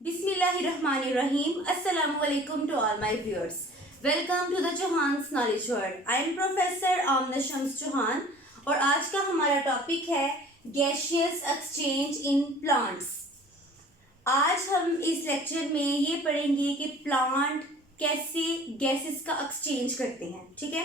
Bismillahirrahmanirrahim. Assalamu alaikum to all my viewers. Welcome to the Chauhan's Knowledge World. I am Professor Amna Shams Chauhan और आज का हमारा topic है gaseous exchange in plants. आज हम इस लेक्चर में ये पढ़ेंगे कि प्लांट कैसे गैसेस का एक्सचेंज करते हैं। ठीक है,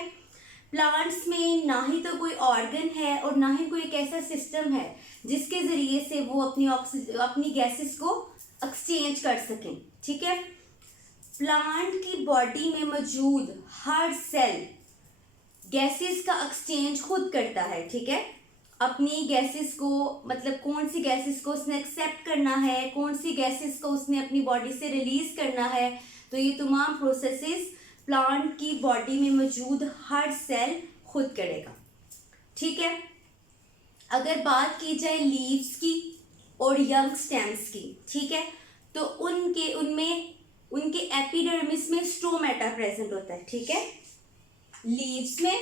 प्लांट्स में ना ही तो कोई ऑर्गन है और ना ही कोई एक ऐसा सिस्टम है जिसके ज़रिए से वो अपनी गैसेस को एक्सचेंज कर सकें। ठीक है, प्लांट की बॉडी में मौजूद हर सेल गैसेस का एक्सचेंज खुद करता है। ठीक है, अपनी गैसेस को मतलब कौन सी गैसेस को उसने एक्सेप्ट करना है, कौन सी गैसेस को उसने अपनी बॉडी से रिलीज करना है, तो ये तमाम प्रोसेसेस प्लांट की बॉडी में मौजूद हर सेल खुद करेगा। ठीक है, अगर बात की जाए लीव्स की और यंग स्टेम्स की, ठीक है, तो उनके एपिडर्मिस में स्टोमेटा प्रेजेंट होता है। ठीक है, लीव्स में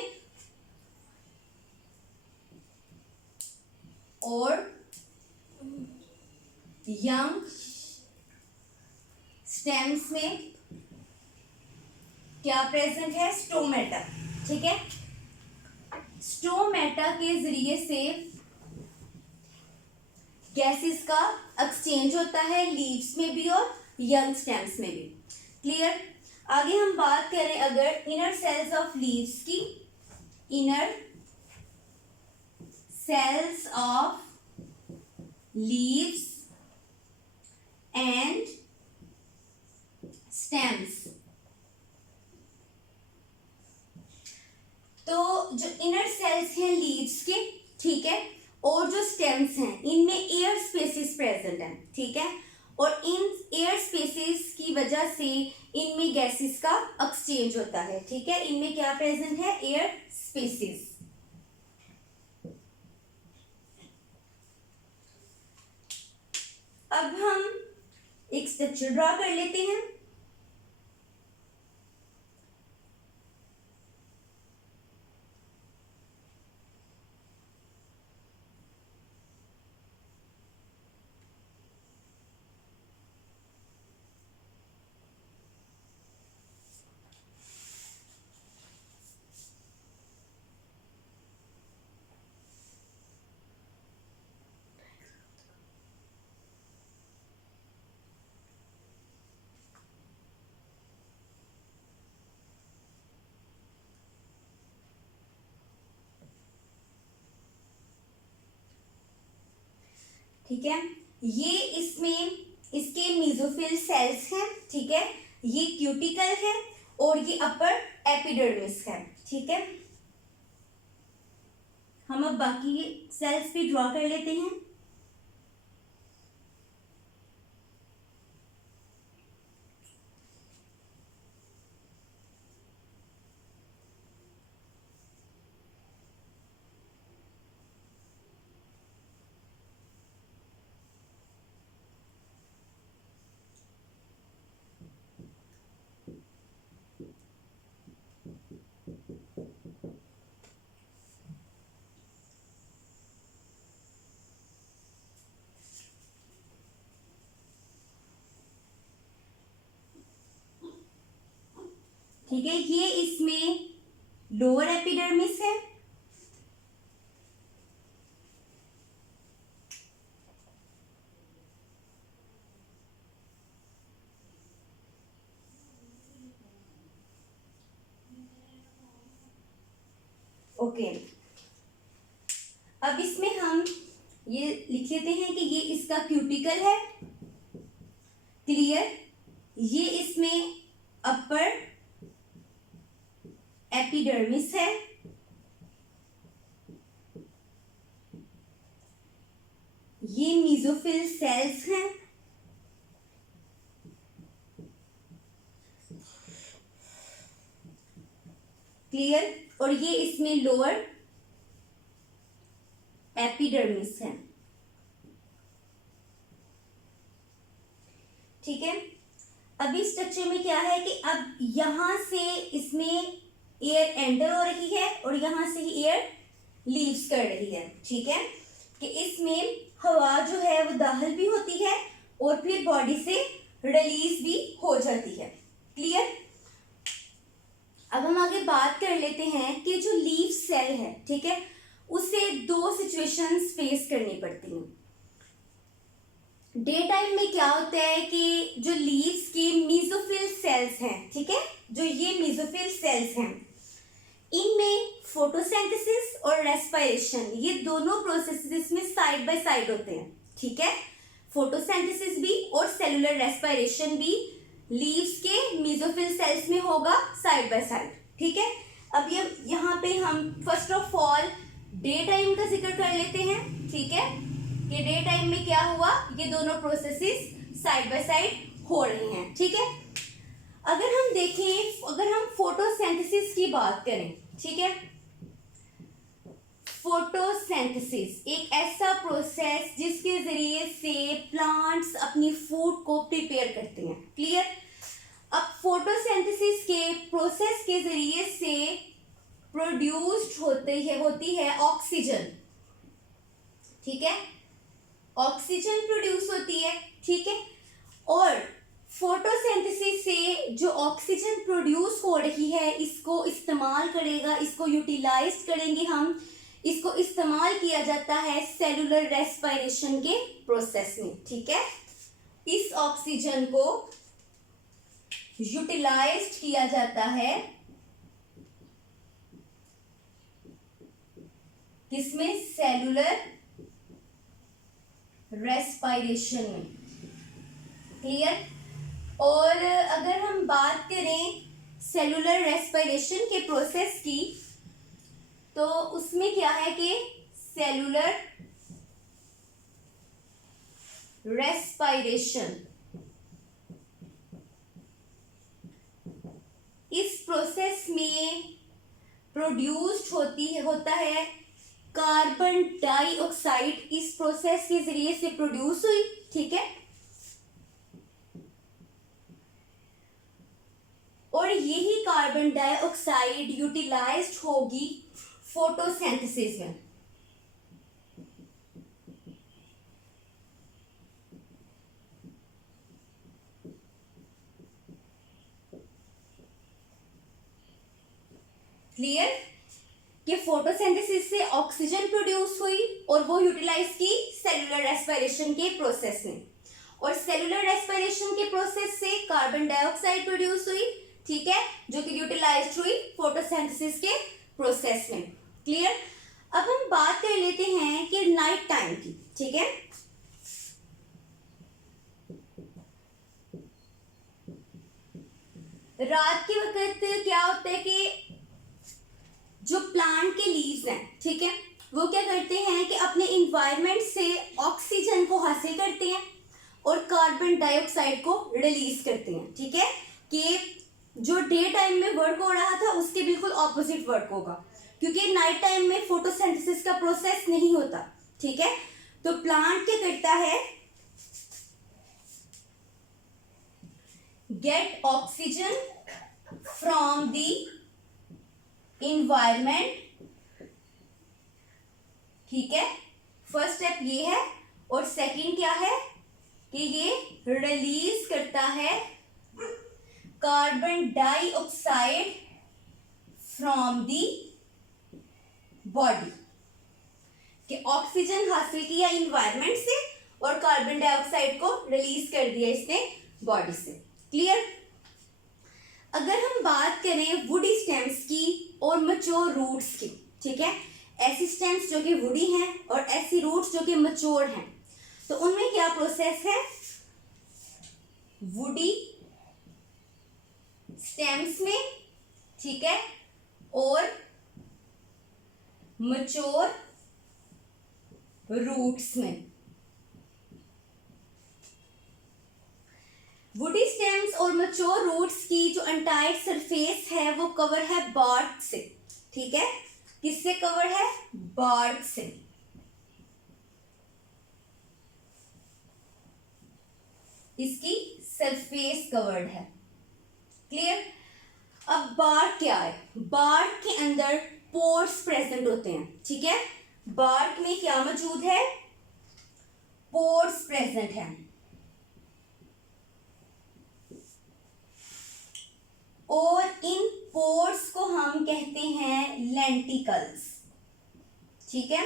और यंग स्टेम्स में क्या प्रेजेंट है? स्टोमेटा। ठीक है, स्टोमेटा के जरिए से गैसेस का एक्सचेंज होता है लीव्स में भी और यंग स्टेम्स में भी। क्लियर? आगे हम बात करें अगर इनर सेल्स ऑफ लीव्स की, inner cells of leaves and stems, तो जो इनर सेल्स हैं लीव्स के, ठीक है, और जो स्टेम्स हैं इनमें एयर स्पेसेस प्रेजेंट हैं। ठीक है, और इन एयर स्पेसेस की वजह से इनमें गैसेस का एक्सचेंज होता है। ठीक है, इनमें क्या प्रेजेंट है? Air spaces. अब हम एक स्ट्रक्चर ड्रॉ कर लेते हैं। ठीक है, ये इसमें इसके मेसोफिल सेल्स हैं। ठीक है, ये क्यूटिकल है और ये अपर एपिडर्मिस है। ठीक है, हम अब बाकी सेल्स भी ड्रॉ कर लेते हैं। ठीक है, ये इसमें लोअर एपिडर्मिस है, ओके। अब इसमें हम ये लिख लेते हैं कि ये इसका क्यूटिकल है। क्लियर? ये इसमें अपर एपिडर्मिस है, ये मेसोफिल सेल्स हैं, क्लियर, और ये इसमें लोअर एपिडर्मिस है। ठीक है, अभी स्ट्रक्चर में क्या है कि अब यहां से इसमें एयर एंटर हो रही है और यहां से ही एयर लीव्स कर रही है। ठीक है, कि इसमें हवा जो है वो दाखिल भी होती है और फिर बॉडी से रिलीज भी हो जाती है। क्लियर। अब हम आगे बात कर लेते हैं कि जो लीफ सेल है, ठीक है, उसे दो सिचुएशंस फेस करनी पड़ती हैं। डे टाइम में क्या होता है कि जो लीव्स के मेसोफिल सेल्स हैं, ठीक है, जो ये मेसोफिल सेल्स हैं, इनमें फोटोसिंथेसिस और रेस्पिरेशन, ये दोनों प्रोसेसेस इसमें साइड बाय साइड होते हैं। ठीक है, फोटोसिंथेसिस भी और सेलुलर रेस्पिरेशन भी लीव्स के मेसोफिल सेल्स में होगा साइड बाय साइड। ठीक है, अब ये यहाँ पे हम first of all day time का जिक्र कर लेते हैं। ठीक है, कि डे टाइम में क्या हुआ, ये दोनों प्रोसेसेस साइड बाय साइड हो रही हैं। ठीक है, अगर हम देखें, अगर हम फोटोसिंथेसिस की बात करें, ठीक है, फोटोसिंथेसिस एक ऐसा प्रोसेस जिसके जरिए से प्लांट्स अपनी फूड को प्रिपेयर करते हैं। क्लियर। अब फोटोसिंथेसिस के प्रोसेस के जरिए से प्रोड्यूस्ड होती है ऑक्सीजन। ठीक है, ऑक्सीजन प्रोड्यूस होती है। ठीक है, और फोटोसिंथेसिस से जो ऑक्सीजन प्रोड्यूस हो रही है, इसको इस्तेमाल करेगा, इसको यूटिलाइज करेंगे हम, इसको इस्तेमाल किया जाता है सेलुलर रेस्पिरेशन के प्रोसेस में। ठीक है, इस ऑक्सीजन को यूटिलाइज किया जाता है किसमें, सेलुलर रेस्पिरेशन में। क्लियर। और अगर हम बात करें सेलुलर रेस्पिरेशन के प्रोसेस की, तो उसमें क्या है कि सेलुलर रेस्पिरेशन, इस प्रोसेस में प्रोड्यूस्ड होता है कार्बन डाइऑक्साइड, इस प्रोसेस के जरिए से प्रोड्यूस हुई। ठीक है, और यही कार्बन डाइऑक्साइड यूटिलाइज्ड होगी फोटोसिंथेसिस में। क्लियर, कि फोटोसिंथेसिस से ऑक्सीजन प्रोड्यूस हुई और वो यूटिलाइज की सेलुलर रेस्पिरेशन के प्रोसेस में, और सेलुलर रेस्पिरेशन के प्रोसेस से कार्बन डाइऑक्साइड प्रोड्यूस हुई। ठीक है, जो कि यूटिलाइज्ड हुई फोटोसिंथेसिस के प्रोसेस में। क्लियर। अब हम बात कर लेते हैं कि नाइट टाइम की। ठीक है, रात के वक्त क्या होता है कि जो प्लांट के लीव्स हैं, ठीक है, वो क्या करते हैं कि अपने इन्वायरमेंट से ऑक्सीजन को हासिल करते हैं और कार्बन डाइऑक्साइड को रिलीज करते हैं। ठीक है, कि जो डे टाइम में वर्क हो रहा था उसके बिल्कुल ऑपोजिट वर्क होगा, क्योंकि नाइट टाइम में फोटोसिंथेसिस का प्रोसेस नहीं होता। ठीक है, तो प्लांट क्या करता है, gate oxygen from the environment. ठीक है, फर्स्ट स्टेप ये है, और सेकंड क्या है कि ये रिलीज करता है carbon dioxide from the body, कि ऑक्सीजन हासिल किया इन्वायरमेंट से और कार्बन डाइऑक्साइड को रिलीज कर दिया इसने बॉडी से। क्लियर। अगर हम बात करें वुडी स्टेम्स की और मैच्योर रूट्स की, ठीक है, ऐसी स्टेम्स जो कि वुडी हैं और ऐसी रूट्स जो कि मैच्योर हैं, तो उनमें क्या प्रोसेस है, वुडी स्टेम्स में, ठीक है, और मैच्योर रूट्स में। वुडी स्टेम्स और मैच्योर रूट्स की जो एंटायर सरफेस है वो कवर है बार्क से। ठीक है, किससे कवर है, बार्क से। इसकी सरफेस कवर्ड है। क्लियर। अब बार्क क्या है, बार्क के अंदर पोर्स प्रेजेंट होते हैं। ठीक है, बार्क में क्या मौजूद है, पोर्स प्रेजेंट है। लेंटिकल्स। ठीक है,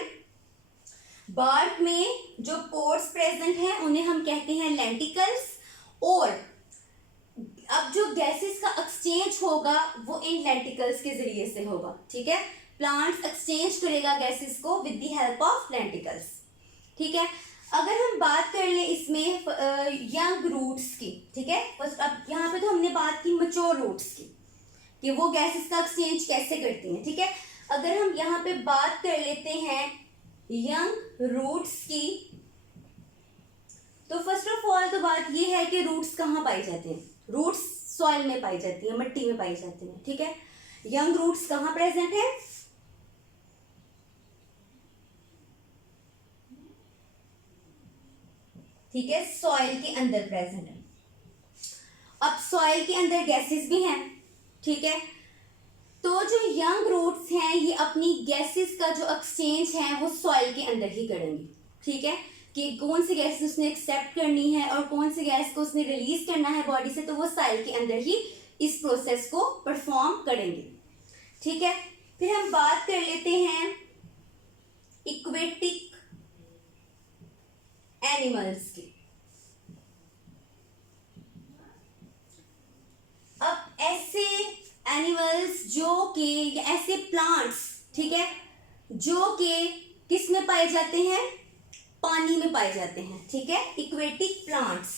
बार्क में जो पोर्स प्रेजेंट हैं उन्हें हम कहते हैं लेंटिकल्स, और अब जो गैसेस का एक्सचेंज होगा वो इन लेंटिकल्स के जरिए से होगा। ठीक है, प्लांट्स एक्सचेंज करेगा गैसेस को with the help of lenticels. ठीक है, अगर हम बात कर लें इसमें यंग रूट्स की, ठीक है, बस अब यहाँ पे तो हमने बात की मैच्योर रूट्स की कि वो गैसेस का एक्सचेंज कैसे करती हैं। ठीक है, अगर हम यहाँ पे बात कर लेते हैं यंग रूट्स की, तो फर्स्ट ऑफ ऑल तो बात ये है कि रूट्स कहाँ पाई जाते हैं। रूट्स सॉइल में पाई जाती है, मिट्टी में पाई जाती है। ठीक है, यंग रूट्स कहाँ प्रेजेंट है? ठीक है, सॉइल के अंदर प्रेजेंट है। अब सॉइल के अंदर गैसेस भी हैं। ठीक है, तो जो यंग रूट्स हैं ये अपनी गैसेस का जो एक्सचेंज है वो सॉइल के अंदर ही करेंगी। ठीक है, कि कौन सी गैस उसने एक्सेप्ट करनी है और कौन सी गैस को उसने रिलीज करना है बॉडी से, तो वो सॉइल के अंदर ही इस प्रोसेस को परफॉर्म करेंगे। ठीक है, फिर हम बात कर लेते हैं इक्वेटिक एनिमल्स की। अब ऐसे एनिमल्स जो कि ऐसे प्लांट्स, ठीक है, जो कि किस में पाए जाते हैं? पानी में पाए जाते हैं। ठीक है, इक्वेटिक प्लांट्स।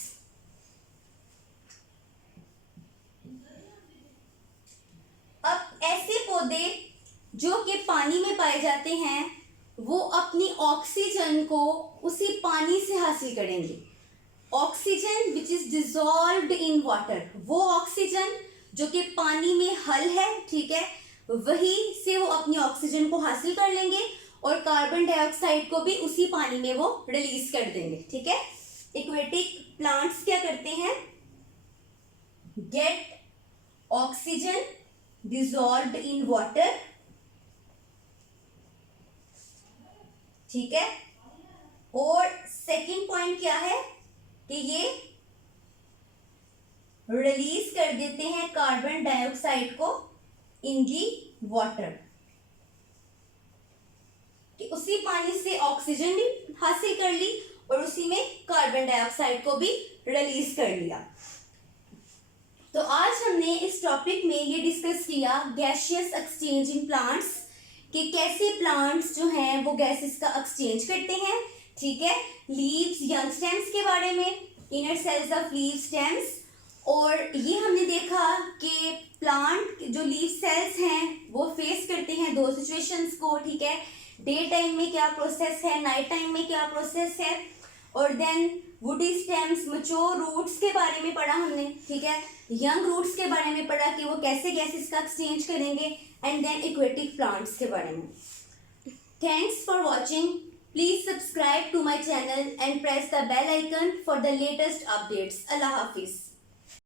अब ऐसे पौधे जो कि पानी में पाए जाते हैं वो अपनी ऑक्सीजन को उसी पानी से हासिल करेंगे। Oxygen which is dissolved in water, वो ऑक्सीजन जो कि पानी में हल है, ठीक है, वही से वो अपनी ऑक्सीजन को हासिल कर लेंगे और कार्बन डाइऑक्साइड को भी उसी पानी में वो रिलीज कर देंगे। ठीक है, इक्वेटिक प्लांट्स क्या करते हैं? Gate oxygen dissolved in water. ठीक है, और सेकंड पॉइंट क्या है कि ये रिलीज कर देते हैं कार्बन डाइऑक्साइड को इन दी वाटर, कि उसी पानी से ऑक्सीजन भी हासिल कर ली और उसी में कार्बन डाइऑक्साइड को भी रिलीज कर लिया। तो आज हमने इस टॉपिक में ये डिस्कस किया गैसियस एक्सचेंज इन प्लांट्स, कि कैसे प्लांट्स जो हैं वो गैसेस का एक्सचेंज करते हैं। ठीक है, लीव्स, यंग स्टेम्स के बारे में, inner cells of leaf stems, और ये हमने देखा कि प्लांट जो लीव सेल्स हैं वो फेस करते हैं दो सिचुएशंस को। ठीक है, डे टाइम में क्या प्रोसेस है, नाइट टाइम में क्या प्रोसेस है, और then woody stems, mature roots के बारे में पढ़ा हमने। ठीक है, यंग रूट्स के बारे में पढ़ा कि वो कैसे गैसेस का एक्सचेंज करेंगे, एंड देन इक्वेटिक प्लांट्स के बारे में। Thanks for watching. Please subscribe to my channel and press the bell icon for the latest updates. अल्लाह हाफिज।